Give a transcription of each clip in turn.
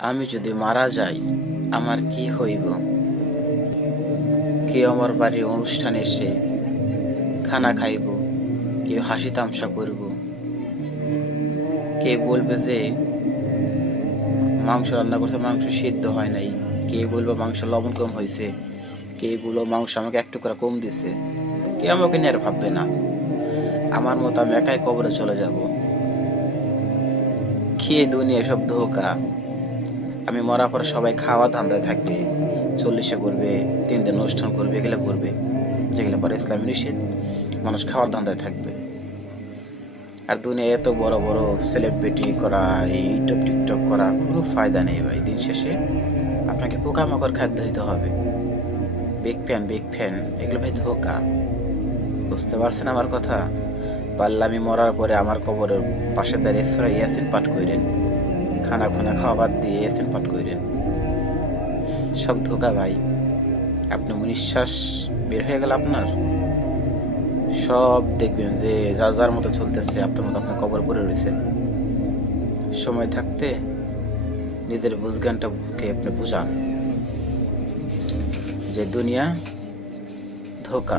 আমি যদি মারা যাই আমার কি হইব? কেউ আমার বাড়ির অনুষ্ঠানে এসে খানা খাইব, কেউ হাসি তামসা করব, কে বলবে যে মাংস রান্না করছে মাংস সিদ্ধ হয় নাই, কে বলবে মাংস লবণ কম হয়েছে, কে বলবো মাংস আমাকে এক টুকরা কম দিছে। কেউ আমাকে নিয়ে আর ভাববে না। আমার মতো আমি একাই কবরে চলে যাব। খেয়ে দুনিয়া সব ধোঁকা। আমি মরার পর সবাই খাওয়া ধান্দায় থাকবে, 40-এ করবে, 3 দিন অনুষ্ঠান করবে, এগুলো করবে যেগুলো পরে ইসলামে নিষেধ। মানুষ খাওয়ার ধান্দায় থাকবে। আর দুনিয়া এত বড় বড় সেলিব্রিটি করা, এই ইউটিউব টিকটক করা কোনো ফায়দা নেই ভাই। দিন শেষে আপনাকে পোকামাকড় খাদ্য হইতে হবে। বিগ ফ্যান এগুলো ভাই ধোঁকা। বুঝতে পারছেন আমার কথা? পারলে আমি মরার পরে আমার কবরের পাশে দাঁড়িয়ে সূরা ইয়াসিন পাঠ কইরেন, খানা খুনা খাওয়া বাদ দিয়ে ইয়াসিন পাঠ কইরেন। সব ধোঁকা ভাই। আপনি নিঃশ্বাস বের হয়ে গেল আপনার, সব দেখবেন যে যার যার মতো চলতেছে, আপনার মতো আপনার কবর পড়ে রয়েছেন। সময় থাকতে নিজের বুঝজ্ঞানটাকে আপনি বুঝান যে দুনিয়া ধোঁকা।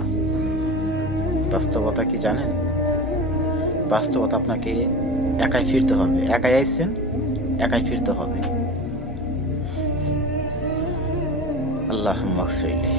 বাস্তবতা কি জানেন? বাস্তবতা আপনাকে একাই ফিরতে হবে। একাই আইছেন, একাই ফিরতে হবে। আল্লাহুম্মা গফিরলি।